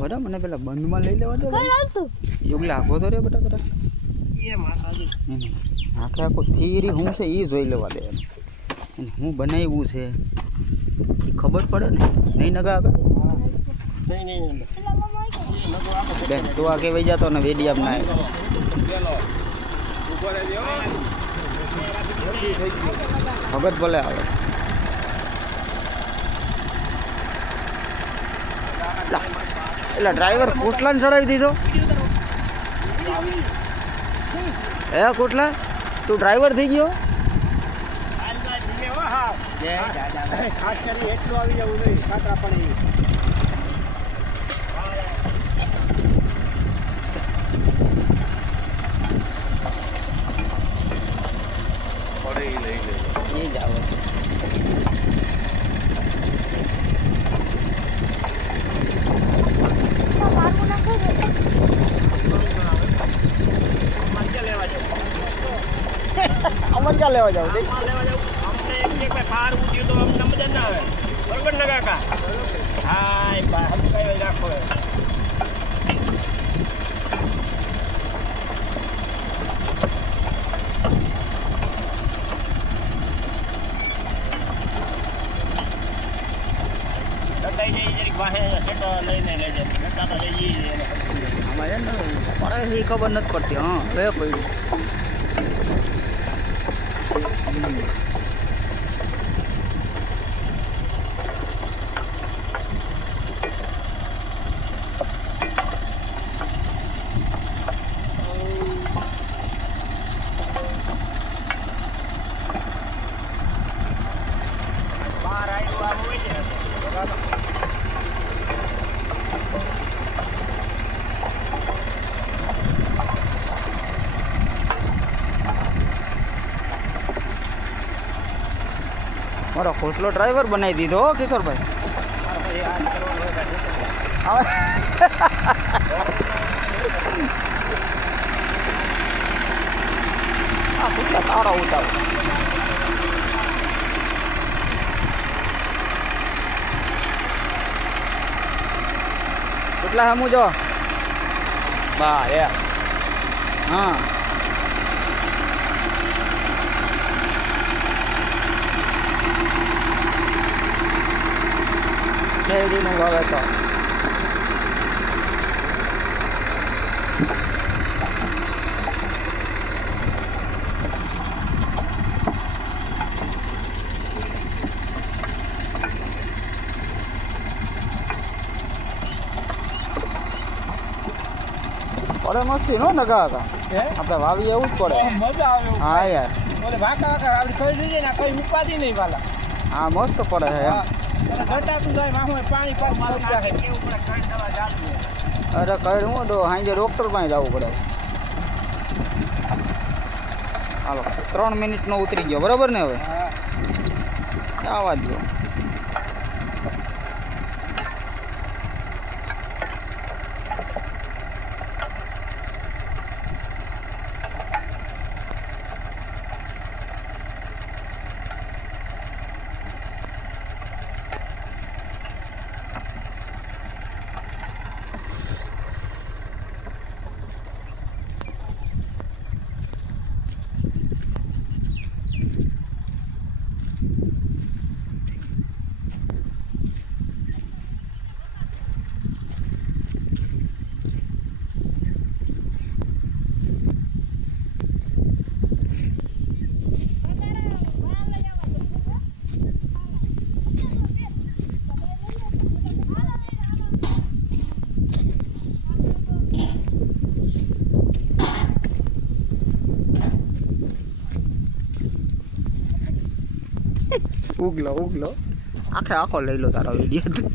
બરાબર મને પેલા બંધમાં લઈ લેવા દે યોગલા આખો તો રે બેટા તારા આખે આખો થિયરી હું છે એ જોઈ લેવા દે અને હું બનાવ્યું છે એ ખબર પડે ને નહીં નગા આગળ બેન તું આગે વહી જતો ને વેડિયામ ના ભગત ભલે આવે એટલે ડ્રાઈવર કોટલાને ચડાવી દીધો હે કોટલા તું ડ્રાઈવર થઈ ગયો ખાસ કરી એટલું આવી જવું નહીં ખાતરા પડે અમર ક્યાં લેવા જાવ અમને એક બહાર ઉઠ્યું તો અમને મજા ના આવે બરોબર ને કાકા હા હમ કઈ રાખો પડે એ ખબર નથી પડતી હા બે પડ્યું મારો ખોસલો ડ્રાઈવર બનાવી દીધો હો કિશોરભાઈ કેટલા તારા ઉતાર કેટલા હમું જો બા એ હા શેરડીનો વાવેતર પડે મસ્તી નો નગા હતા આપણે વાવી એવું જ પડે મજા આવે હા યાર ઓલે વાકા વાકા આપણે કરી દઈએ ને કઈ ઉપાડી નહીં વાલા હા મસ્ત પડે છે એમ ઘટાતું જાય મામો પાણી પાસ મારું રાખે કેવું પડે કઈ દવા જાતું અરે કઈ હું તો સાંજે ડૉક્ટર પાસે જવું પડે હાલો 3 મિનિટનો ઉતરી ગયો બરાબર ને હવે આવા જ જો ઉગલો ઉગલો આખે આખો લઈ લો તારો વિડીયો